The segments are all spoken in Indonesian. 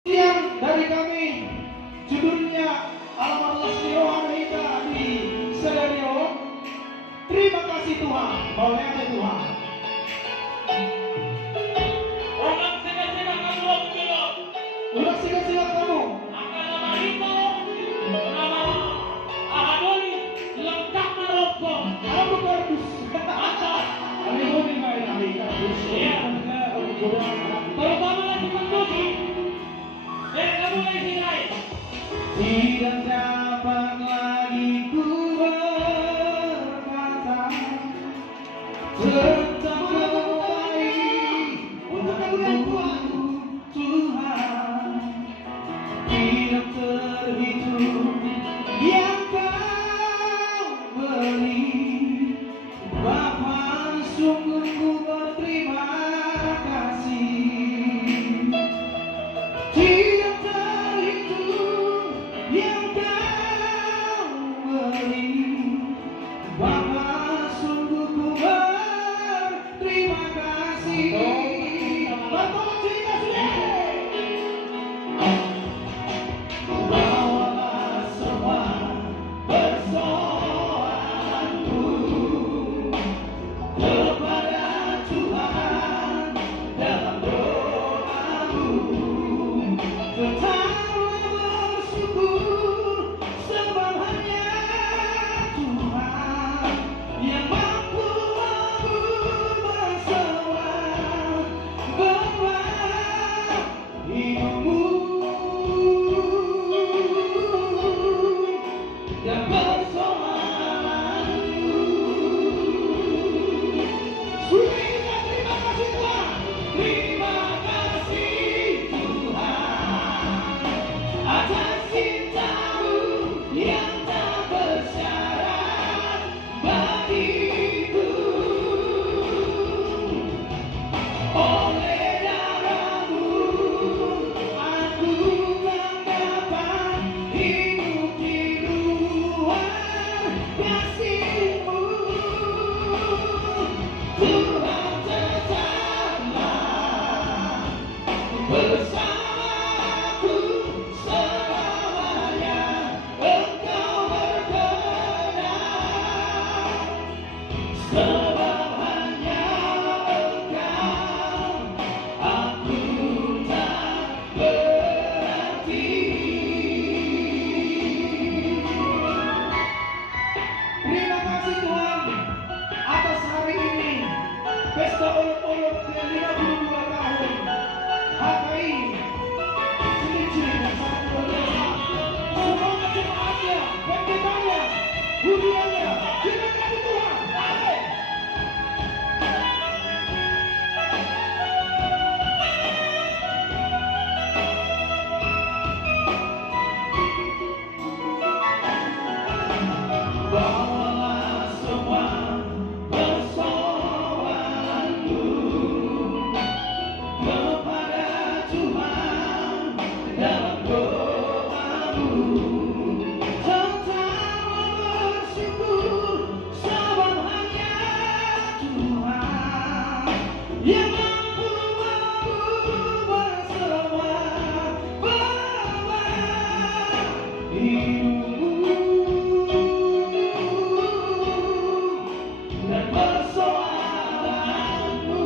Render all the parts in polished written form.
Siang dari kami, judulnya Alamat Lesli Rohanita di Serenio. Terima kasih Tuhan, oleh Tuhan. Orang sila-sila kamu waktu Udah sila-sila kamu. akan nama itu, nama Ahadoli, lengkap narokong. Aku kardus. Atas, Kami mau main kami kardus. Iya. terutama lagi penduki. Dan kamu lagi lain. Tidak dapat lagi ku berkata tentang kebaikan untuk Tuhan. Tidak terhitung yang kau beri, Bapa, sungguh ku berterima kasih. Tidak terhitung yang kau beri, Bapa, sungguh ku berterima kasih. Bertolak cerita sudah. Bawalah semua persoalanku kepada Tuhan dalam doamu. Tetaplah bersyukur sebab hanya Tuhan yang mampu mengubah semua beban hidupmu dan persoalanmu. Berikan terima kasih Tuhan. Terima kasih Tuhan atas cintamu yang tak bersyarat bagiku. Oleh darahmu aku tak dapat hidup di luar kasih-Mu. Tuhan tetaplah bersamaku selamanya. Engkau berkenan, sebab hanya Engkau aku tak berarti. Terima kasih Tuhan atas hari ini, pesta olok-olok ke-52 tahun HKI Cilincing yang sangat luar biasa. Semoga jemaatnya, pendetanya, huniannya diberkati Tuhan. Amin. Bawalah semua persoalanku kepada Tuhan dalam doamu. Tetaplah bersyukur sebab hanya Tuhan yang mampu mengubah semua beban hidupmu dan persoalanmu.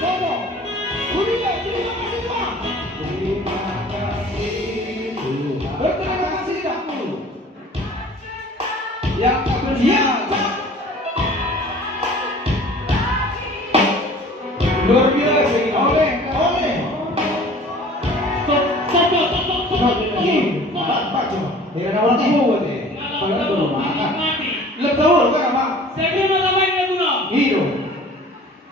Sobo, berikan terima kasih Tuhan. Terima kasih Tuhan. Berterima kasih kamu yang tak bersiap. Luar biasa ini. Oleh. Pak cuma. Dengan awal tahu deh. Kalau dulu makan. Lebih tahu kan apa? Saya malamay na guna. Hero.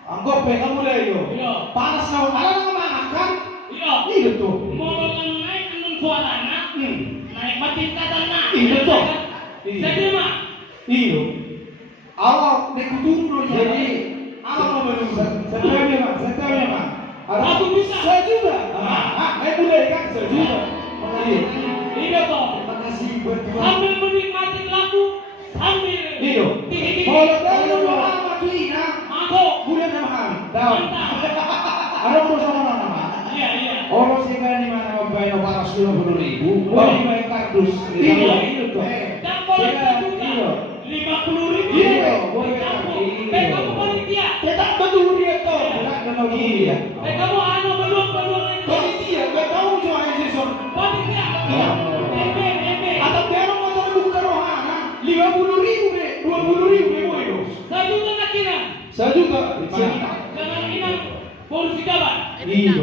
Anggap pegang mulai yo. Iya. Panas na alam nga makan. Iya. Hero to. Mau naik dengan suara na, naik matintadan na. Iya, betul. Saya mah. Hero. Awak nekuturo niya. Jadi, awak mau menunggu. Saya memang. Aku bisa. Saya juga. Saya mulai kan saya juga. Iya toh. Terima kasih buat Tuhan. Sambil menikmati lagu, sambil Hero. tinggi-tinggi. Kalau tahu apa tuh ina. Masuk. Bulan na mahal. Daw. Mantap. Ano mo sa mga naman? Iya, iya. Oh, Oh, sehingga di mana membayar 450.000, Oh. dibayar kardus. Iya. Itu. Dan boleh juga 50.000. Iya, boleh. Kamu panitia. Cetak betul dia tuh. Tidak kenal dia. Kamu anu belum Panitia, gak tahu cuma yang season. panitia. Iya. Ebe. Atau biar motor buka rohana, 50.000 be, 20.000 be boyo. Saya juga nak kira. Saya juga. Jangan inang polisi kabar. Iya.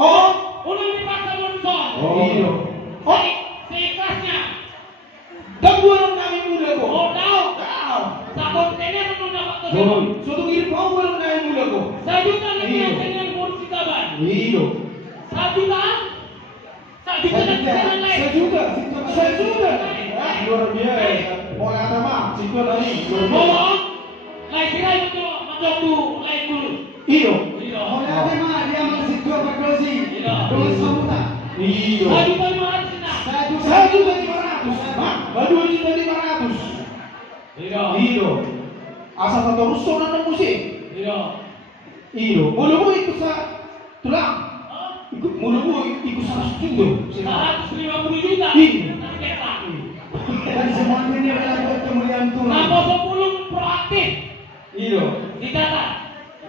Oh, Ulang dipaksa monson. Iya. oh, Seikhlasnya. dan bulan kami muda kok. Oh tahu. Tahu. Sakon ini kan dapat Oh. tersebut. Suatu ngirim mau bulan kami muda kok. Saya juga lagi Iya. dengan polisi kabar. Iya. 1 jutaan. 1 juta dan jalan lain. Saya juga. Ah, luar biasa. Mau kata mah, situ tadi. Ngomong. Lain kira itu macam tu lain dulu. Iyo. Iya. mah dia masih dua berdosi. Iya. Dua sambutan. Iyo. 1.500 nak. 1.500.000. Mah, 2.500.000. Iya. Iyo. Asal satu rusuh nang musik. Iya. Iyo. Mulu ikut sa tulang. Ikut mulu ikut sa juga. 150 juta. Iya. Kita. Dan semua ini adalah kemuliaan Tuhan. Napa sepuluh proaktif Iyo. dicatat.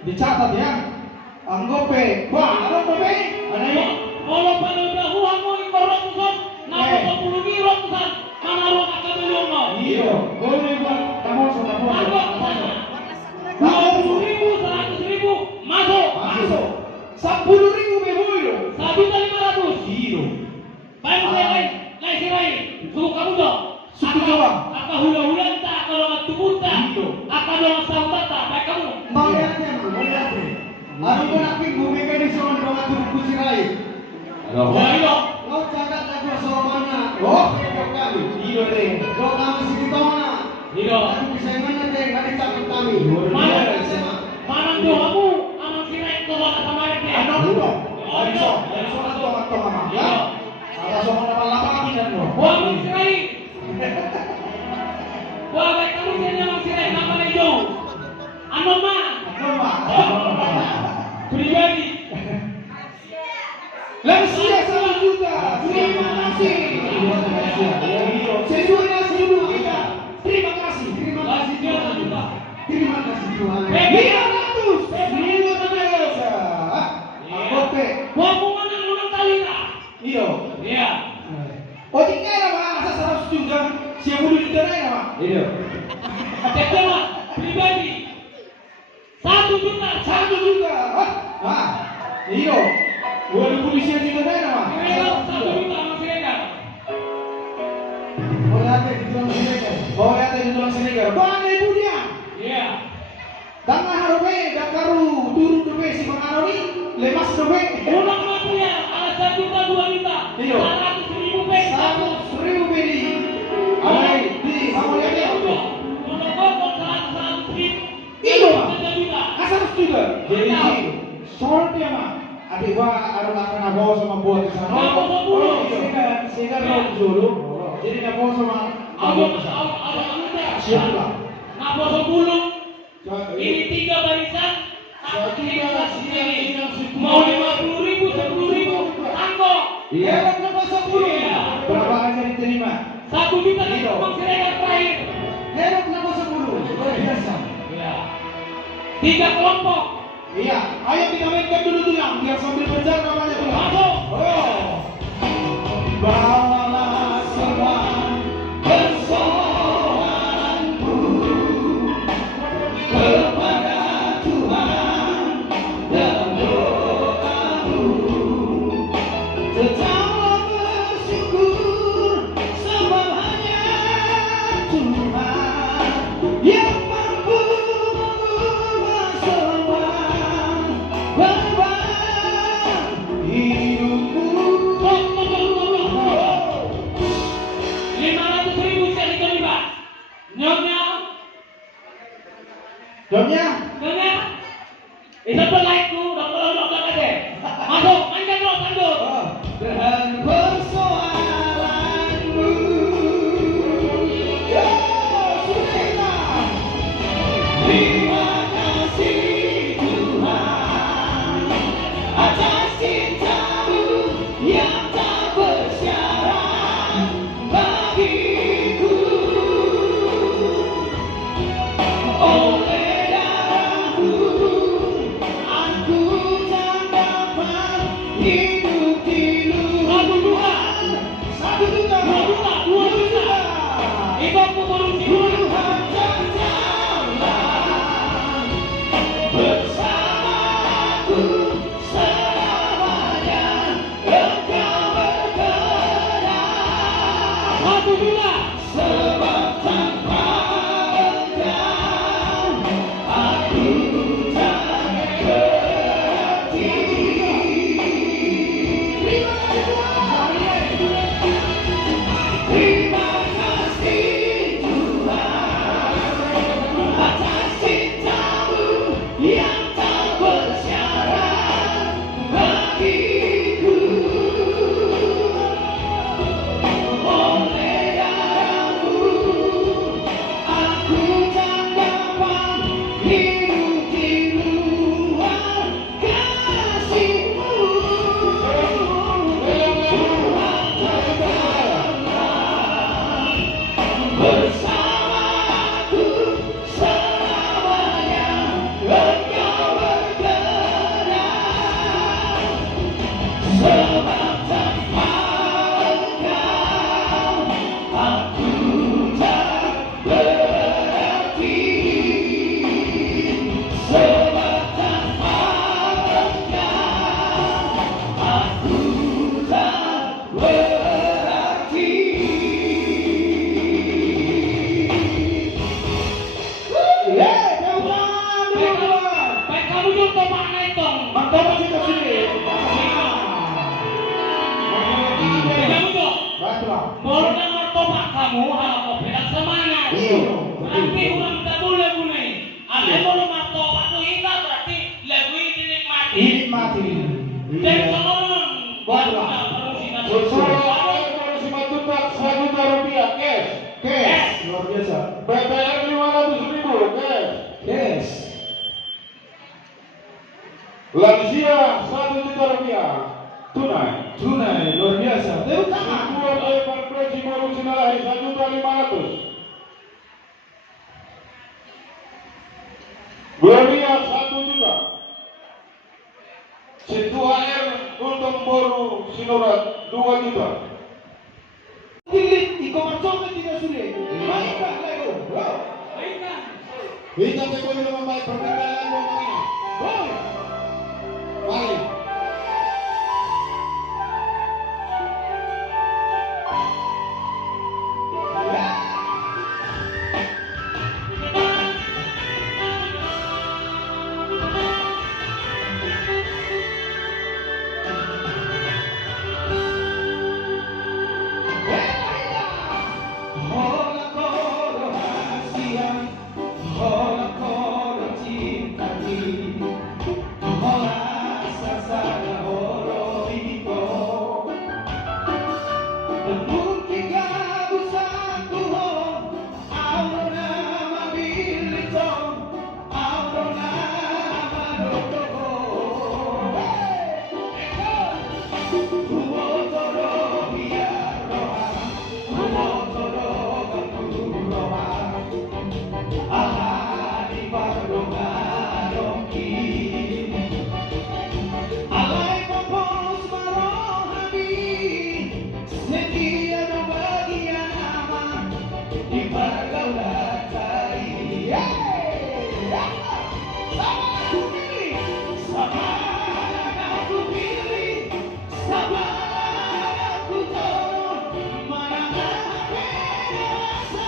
Dicatat ya. Anggope. Wah, anggope. Ada yang Kalau pada dahulu mau ratusan, napa 10 ni ratusan, mana ruang akan belum mau. Iyo. Boleh buat tamoso. Masuk ke sana. 20.000, 100.000 masuk. Masuk. 10.000 beboyo. 1.500. Iyo. Baik lain lain. Suku kamu dong. Suku Jawa. Apa hula-hula tak kalau matubun tak. Iyo. Apa dong sautat tak. Baik kamu. Boleh aja. Aku pun aku bumi kan di sana dengan tubuh kucing lain. Ayo. Kau catat aku soromana. Oh, kali. Iyo deh. Kau kami sini tona. Iyo. Aku bisa mana deh kali catat kami. Mana doamu? Anak sirai tu mana sama dia. Ano to? Ano to mama. Ya. Ada soal apa lagi dan lo. Wah, anak sirai. Wah, baik kamu jadi anak sirai nama itu. Anu mah. Pribadi. Lansia 1 juta. Terima kasih. Sesuai dengan sebelum kita. Terima kasih. Terima kasih Tuhan. Terima kasih Tuhan. 500. 500. Oke. Wah, mau menang kali lah. Iyo. Iya. Oh, tinggal nama asal 100 juta. Siapa dulu di sana nama? Iya. Kedua, pribadi. 1 juta. 1 juta. Ah. Iyo. 2000 di sini juga nama. Kira 1 juta masih ada. Boleh ada di tulang Senegal. Bang ibu dia. Iya. Tangah harume dakaru turun dobe si Mangaroni lemas dobe. Ulang mampu ya. Ada 1 juta, 2 juta. Iya. 100.000 pesos. 100.000 beli. Alai di Hamulianya. Iyo. Asal juga. Jadi short ya mah. Adik gua ada akan bawa sama buat di sana. Sehingga lo dulu. Jadi nggak bawa sama abang di sana. Siapa? Napa 10? Ini 3 barisan. Mau 50.000, 10.000, tanggo. Iya. Berapa aja diterima? 1 juta di Bang Siregar terakhir. Herok nama 10. Luar biasa. Iya. 3 kelompok. Iya, ayo kita mainkan dulu tulang biar sambil berjalan namanya tulang. Masuk. Oh. Bawalah semua persoalanku kepada Tuhan dalam doamu. Tetaplah bersyukur sebab hanya Tuhan yang mampu mengubah semua beban hidup di luar. 1 juta. 1 juta. 2 juta. 2 juta. Itu aku baru Puluhan jalan bersamaku selamanya engkau bergerak. 1 juta. Sebab tanpa engkau aku tak berarti. Terima kasih Tuhan atas cintamu yang tak bersyarat bagiku. Oleh darahmu aku tak dapat hidup di luar kasihmu. Bersamaku selamanya engkau bergerak. Sebab tanpa engkau aku tak berarti. Sebab tanpa engkau aku tak berarti. Baik kamu juga topak naitong. Mantap kita sini. Kamu juga. Baiklah. Baru dengar topak kamu hal beda semangat. Iya. Berarti orang tak boleh bunyi. Ada baru topak tu kita berarti lagu ini dinikmati. Nikmati. Dan seorang Baiklah. Kalau si Matutak 1 juta rupiah cash. Cash. Luar biasa. BBM 500.000 cash. Cash. Lansia 1 juta rupiah tunai. Tunai. Luar biasa. Tepuk tangan. Dua lebar presi baru Sinalahi 1.500.000. Gloria 1 juta. Situa R untuk Boru Sinorat 2 juta. Tilit. Ikaw ang chocolate kita sulit. Baiklah. Lego. Wow. Kita pwede naman may permintaan mo mga ini. Wow. Balik. Hola koro rahasia, hola koro cinta ini, hola sasada horo iko. Dan mungkin gak usah kuho, aurona mabilito, aurona madoko. Kuotoro biar roha, kuotoro roha, alai bardogaroki, alai popos marohami, setia no bagian aman di pergaulan tadi. Sama aku pilih, sama aku tolong, mana ada rasa,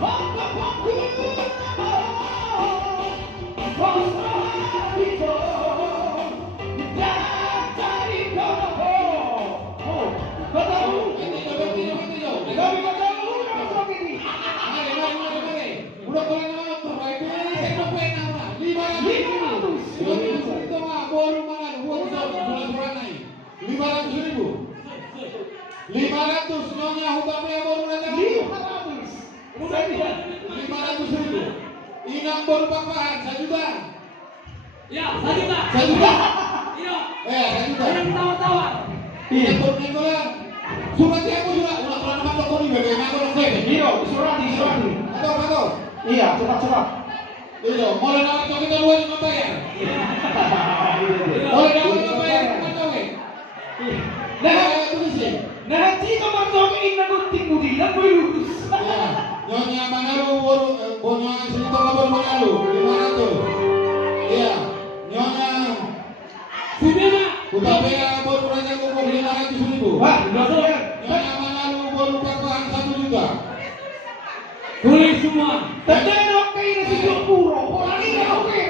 aku Udah boleh nama terbaik ini, saya mau poin nama 500.000. Itu mah baru mana? Buat surat naik 500.000. 500 nyonya hutamnya baru datang. 500.000. Inang baru papahan 1 juta. Ya, 1 juta. 1 juta. Iya. 1 juta. Yang tawar-tawar. Iya, nenggolan. Suratnya aku juga. Ulah kalau nama toko ini bagaimana kalau saya? Iya, surati. Atau. Iya, cepat. Iya, mulai nawar kita luar lima bayar. Mulai nawar lima bayar, mana we? Nah, jika marjokin na gunting mo di lang lulus. Ya, Nyonya Manalo Nyonya Silito Mabor Manalo 500. Iya, Nyonya Sudena. Kutabea Bor Raja Kukuh 500.000. Wah, betul ya. Nyonya Manalo Bor Pakuan 1 juta. Boleh semua. Tadano kayo na si Puro. Wala rin ako kayo.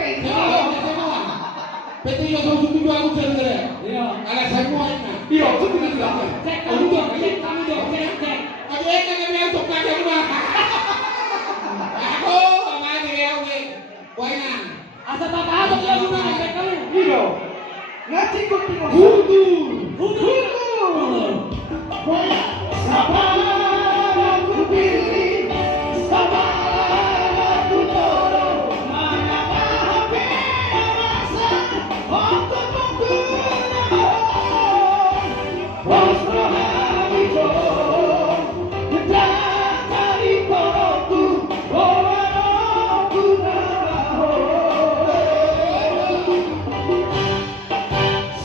PT yo so suku juga aku sendiri. Iya. Alasan mo ay na. Iyo, sabi na sila. Cek kamu dong, cek. Ay ka na may sok na kayo ba? Ako, mani kayo we. Why na? Asa tatapos ya luna, cek kamu. Iyo. Ngaji gunting mo. Hudu. Hudu. Boya. Sabar aku pilih. Sabar aku tolong. Mana mahape masa. Untuk menggunakan. Wasra hariku. Dari koku. Orang-aku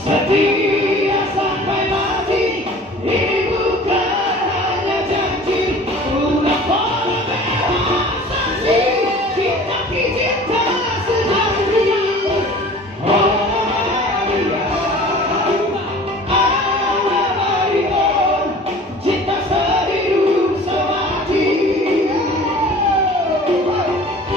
setia sampai mati. Ini bukan hanya janji. Udah sensasi. Cinta cinta sejati.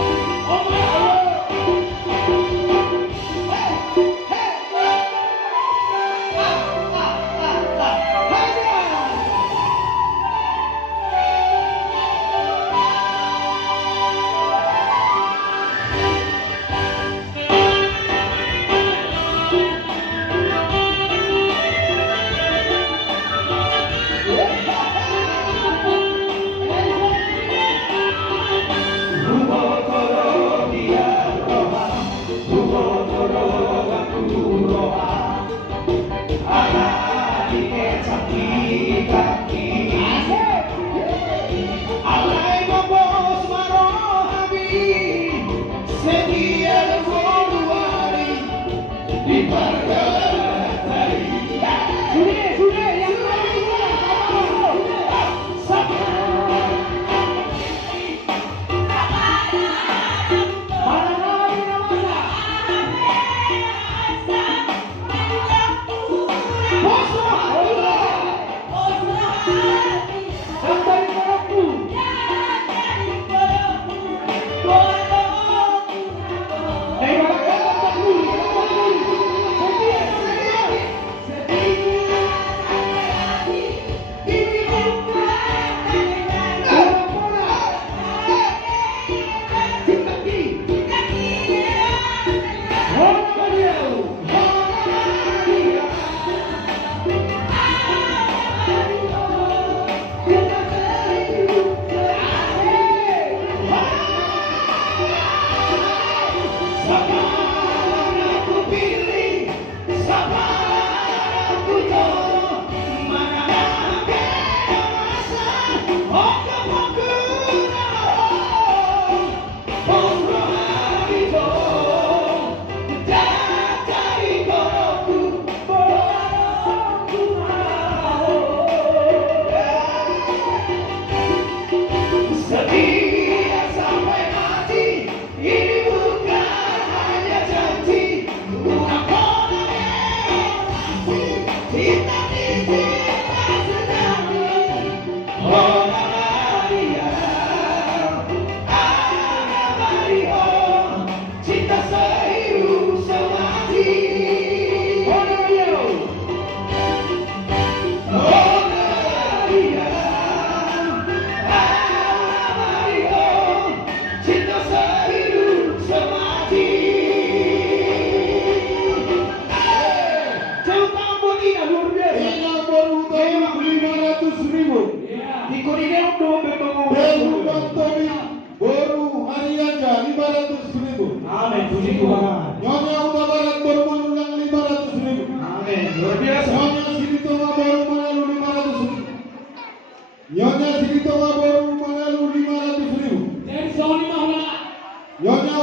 Cinta sehidup semati. Oh my Amin, puji Tuhan. Nyonya Utabarat baru mengulang 500.000. Amin, luar biasa. Nyonya Silito baru mengalu 500.000. Nyonya Silito baru mengalu 500.000. Dari Sony Mahula. Nyonya